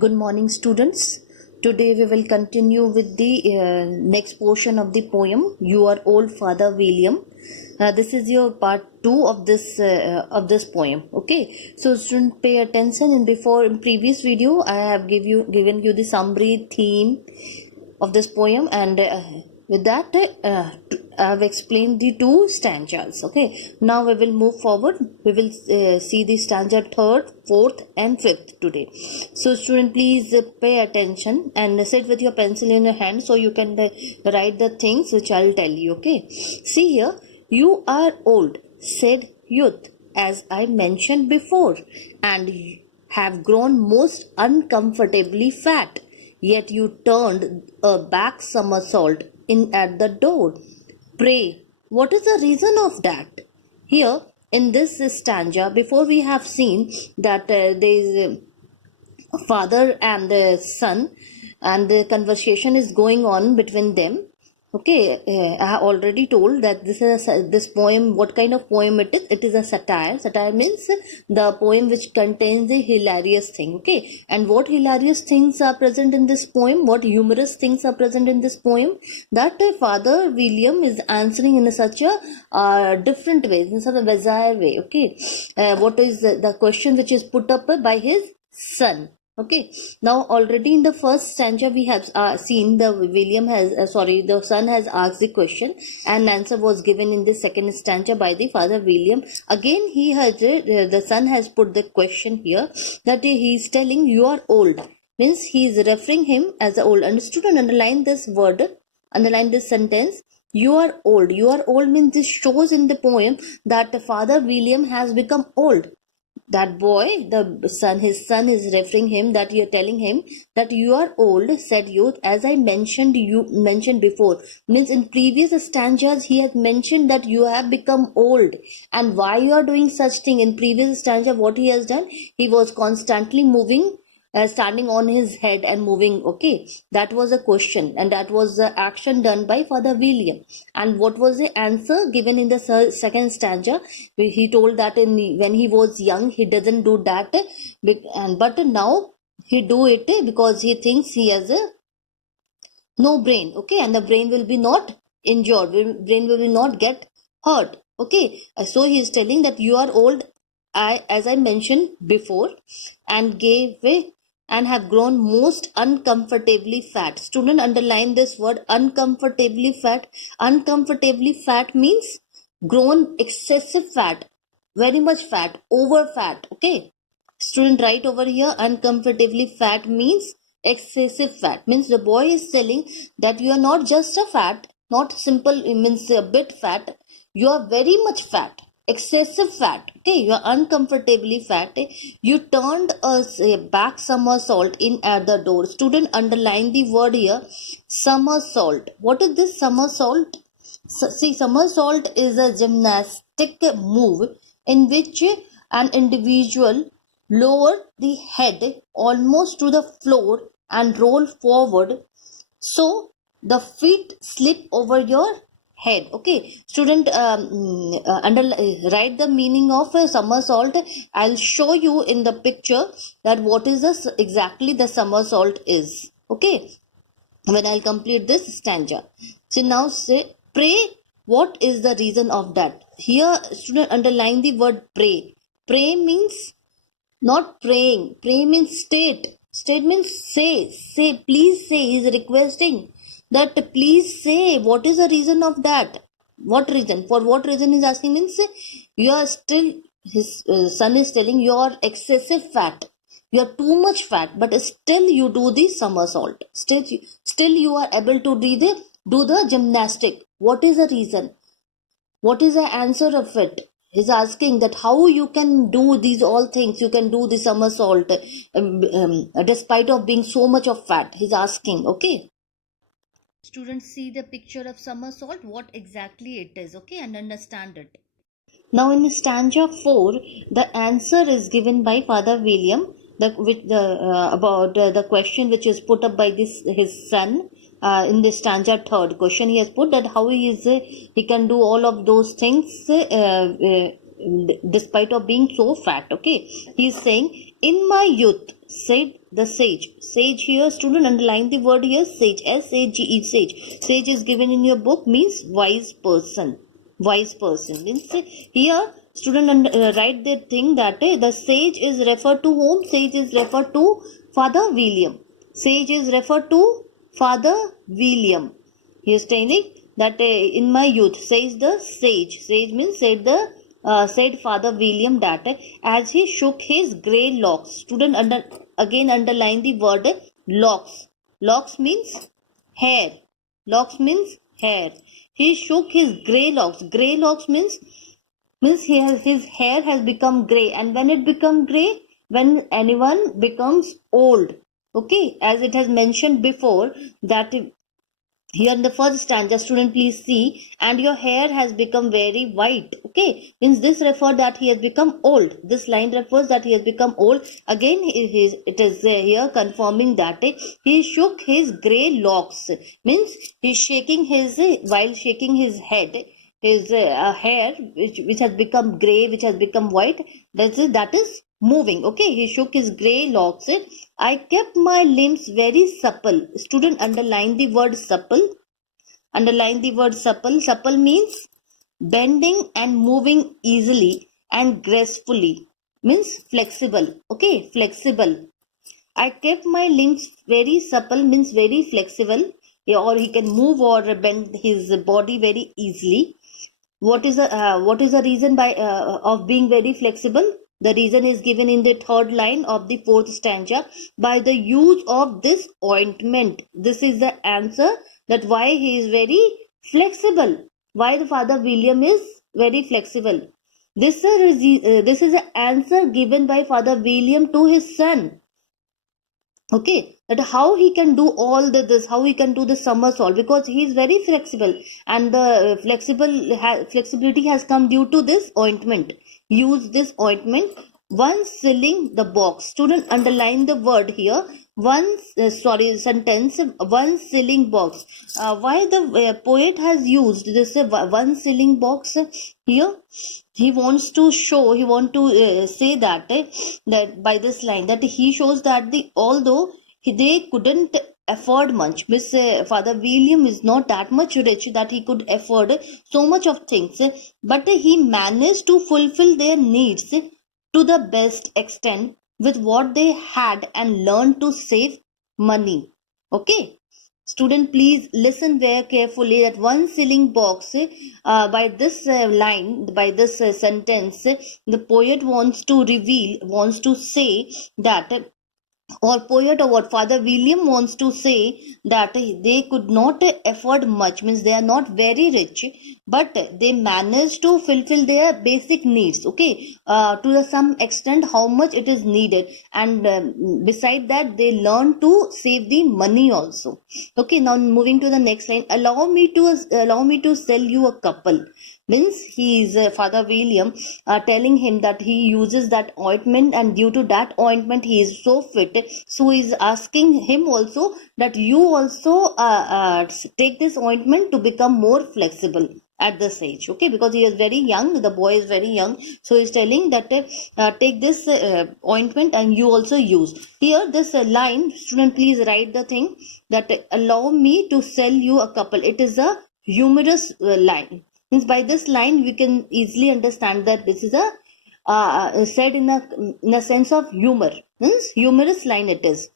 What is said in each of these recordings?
Good morning, students. Today we will continue with the next portion of the poem, Your Old Father William. This is your part 2 of this poem. Okay, so student, pay attention. And before, in previous video, I have given you the summary theme of this poem, and with that I have explained the two stanzas. Okay, now we will move forward. We will see the stanza 3rd, 4th and 5th today. So student, please pay attention and sit with your pencil in your hand so you can write the things which I will tell you. Okay, see here. You are old, said youth, as I mentioned before, and have grown most uncomfortably fat. Yet you turned a back somersault in at the door. Pray, what is the reason of that? Here in this stanza, before we have seen that there is a father and the son, and the conversation is going on between them. Okay, I have already told that this poem, what kind of poem it is? It is a satire. Satire means the poem which contains a hilarious thing. Okay, and what hilarious things are present in this poem? What humorous things are present in this poem? That Father William is answering in such a different way, in such a bizarre way. Okay, what is the question which is put up by his son? Okay, now already in the first stanza we have seen the the son has asked the question and answer was given in the second stanza by the Father William. Again he has the son has put the question here that he is telling you are old, means he is referring him as old. Understood? And underline this word, underline this sentence. You are old. You are old means this shows in the poem that Father William has become old. That boy, his son is referring him, that you're telling him that you are old, said youth, as I mentioned before. Means in previous stanzas he has mentioned that you have become old, and why you are doing such thing. In previous stanza what he has done, he was constantly moving, standing on his head and moving. Okay, that was a question, and that was the action done by Father William. And what was the answer given in the second stanza? He told that when he was young he doesn't do that, but now he do it because he thinks he has no brain. Okay, and the brain will be not injured, brain will not get hurt. Okay, so he is telling that you are old, as I mentioned before, and gave way and have grown most uncomfortably fat. Student, underline this word, uncomfortably fat. Uncomfortably fat means grown excessive fat, very much fat, over fat. Okay, student, write over here, uncomfortably fat means excessive fat. Means the boy is telling that you are not just a fat, not simple, means a bit fat, you are very much fat, excessive fat. Okay, you are uncomfortably fat. You turned a back somersault in at the door. Student, underline the word here, somersault. What is this somersault? See, somersault is a gymnastic move in which an individual lower the head almost to the floor and roll forward so the feet slip over your head. Okay, student, write the meaning of a somersault. I'll show you in the picture that what is exactly the somersault is. Okay, when I'll complete this stanza. So now say, pray, what is the reason of that? Here, student, underline the word pray. Pray means not praying. Pray means state. State means say. Say, please say. He is requesting that please say. What is the reason of that? What reason? For what reason is asking? Means you are still, his son is telling you are excessive fat. You are too much fat, but still you do the somersault. Still you are able to do the gymnastic. What is the reason? What is the answer of it? He's asking that how you can do these all things. You can do the somersault despite of being so much of fat. He's asking. Okay. Students, see the picture of somersault, what exactly it is. Okay, and understand it. Now in stanza 4, the answer is given by Father William about the question which is put up by his son. In the stanza 3rd question, he has put that how he can do all of those things despite of being so fat. Okay, he is saying, in my youth, said the sage. Sage here, student, underline the word here, sage, S-A-G-E, sage. Sage is given in your book, means wise person. Wise person means here, student write the thing that the sage is referred to whom? Sage is referred to Father William. Sage is referred to Father William. He is telling that in my youth, says the sage. Sage means said Father William that as he shook his grey locks. Student again underline the word locks. Locks means hair. Locks means hair. He shook his grey locks. Grey locks means his hair has become grey, and when it become grey, when anyone becomes old. Okay, as it has mentioned before that here in the first stanza, student please see, and your hair has become very white. Okay, means this refers that he has become old. This line refers that he has become old. Again it is here confirming that he shook his grey locks, means he's shaking his while shaking his head, his hair which has become grey, which has become white, that is moving. Okay, he shook his grey locks. I kept my limbs very supple. Student underline the word supple. Underline the word supple. Supple means bending and moving easily and gracefully, means flexible. Okay, flexible. I kept my limbs very supple means very flexible, or he can move or bend his body very easily. What is the reason of being very flexible? The reason is given in the third line of the fourth stanza. By the use of this ointment. This is the answer that why he is very flexible. Why the Father William is very flexible. This is the answer given by Father William to his son. Okay, that how he can do all this, how he can do the somersault, because he is very flexible, and the flexibility has come due to this ointment. Use this ointment. One sealing the box. Student underline the word here. Sentence. One sealing box. Why the poet has used this one sealing box here? He wants to show, he want to say that that by this line that he shows that although they couldn't afford much, Miss Father William is not that much rich that he could afford so much of things, but he managed to fulfill their needs to the best extent with what they had and learned to save money. Okay, student please listen very carefully that one sealing box, by this line, by this sentence, the poet wants to say that, or poet, or what Father William wants to say that they could not afford much, means they are not very rich, but they managed to fulfill their basic needs. Okay, to some extent how much it is needed, and beside that they learn to save the money also. Okay, now moving to the next line. Allow me to sell you a couple. Means he is Father William telling him that he uses that ointment, and due to that ointment he is so fit. So he is asking him also that you also take this ointment to become more flexible at this age. Okay, because he is very young, the boy is very young, so he is telling that take this ointment and you also use. Here this line, student please write the thing that allow me to sell you a couple. It is a humorous line. Means by this line we can easily understand that this is a said in a sense of humor. Means humorous line it is.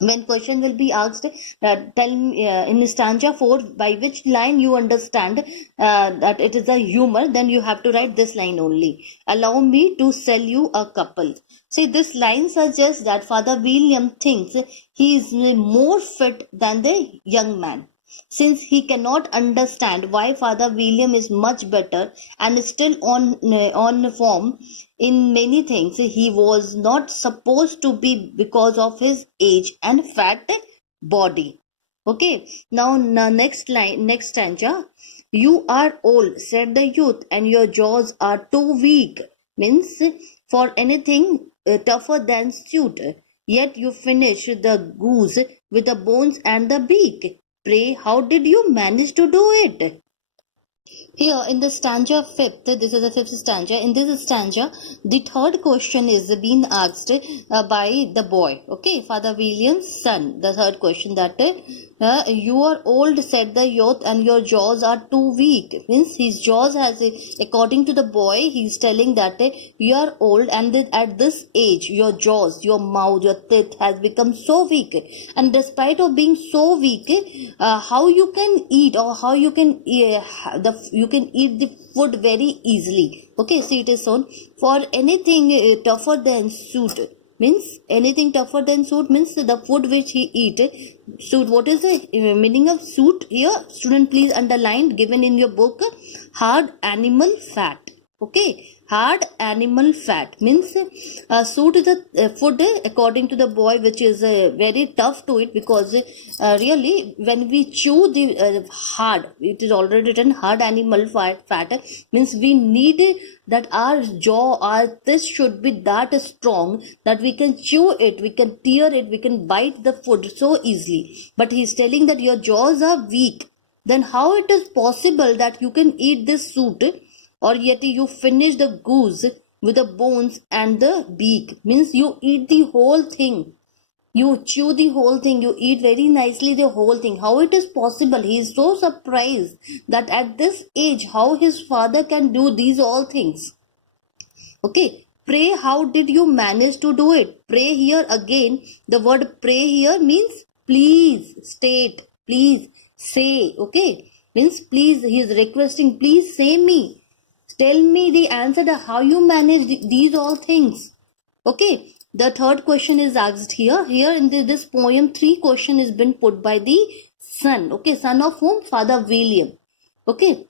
When question will be asked, tell me in stanza 4 by which line you understand that it is a humor, then you have to write this line only. Allow me to sell you a couple. See, this line suggests that Father William thinks he is more fit than the young man, since he cannot understand why Father William is much better and still on form in many things. He was not supposed to be because of his age and fat body. Okay, now next line, next stanza. You are old, said the youth, and your jaws are too weak. Means for anything tougher than suit. Yet you finish the goose with the bones and the beak. Pray, how did you manage to do it? Here in the stanza fifth, this is the fifth stanza. In this stanza, the third question is being asked by the boy. Okay, Father William's son. The third question that you are old, said the youth, and your jaws are too weak. Means his jaws has, according to the boy, he is telling that you are old, and that at this age, your jaws, your mouth, your teeth has become so weak. And despite of being so weak, how you can eat, or how you can you can eat the food very easily. Okay, see it is shown. For anything tougher than suit, means anything tougher than suit means the food which he eat. Suit, what is the meaning of suit here? Student, please underline, given in your book, hard animal fat. Okay, hard animal fat means suit is a food according to the boy which is very tough to eat, because really when we chew the hard, it is already written hard animal fat means we need that our jaw, our this should be that strong that we can chew it, we can tear it, we can bite the food so easily. But he is telling that your jaws are weak. Then how it is possible that you can eat this suit, or yet you finish the goose with the bones and the beak? Means you eat the whole thing, you chew the whole thing, you eat very nicely the whole thing. How it is possible? He is so surprised that at this age how his father can do these all things. Okay, pray, how did you manage to do it? Pray, here again the word pray here means please state, please say. Okay, means please, he is requesting, please say me, tell me the answer to how you manage these all things. Okay, the third question is asked here. Here in this poem, 3 question is been put by the son. Okay, son of whom? Father William. Okay,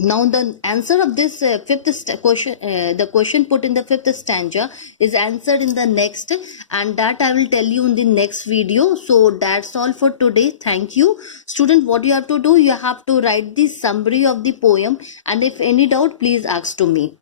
now the answer of this fifth question, the question put in the fifth stanza is answered in the next, and that I will tell you in the next video. So that's all for today. Thank you. Student, what you have to do, you have to write the summary of the poem, and if any doubt, please ask to me.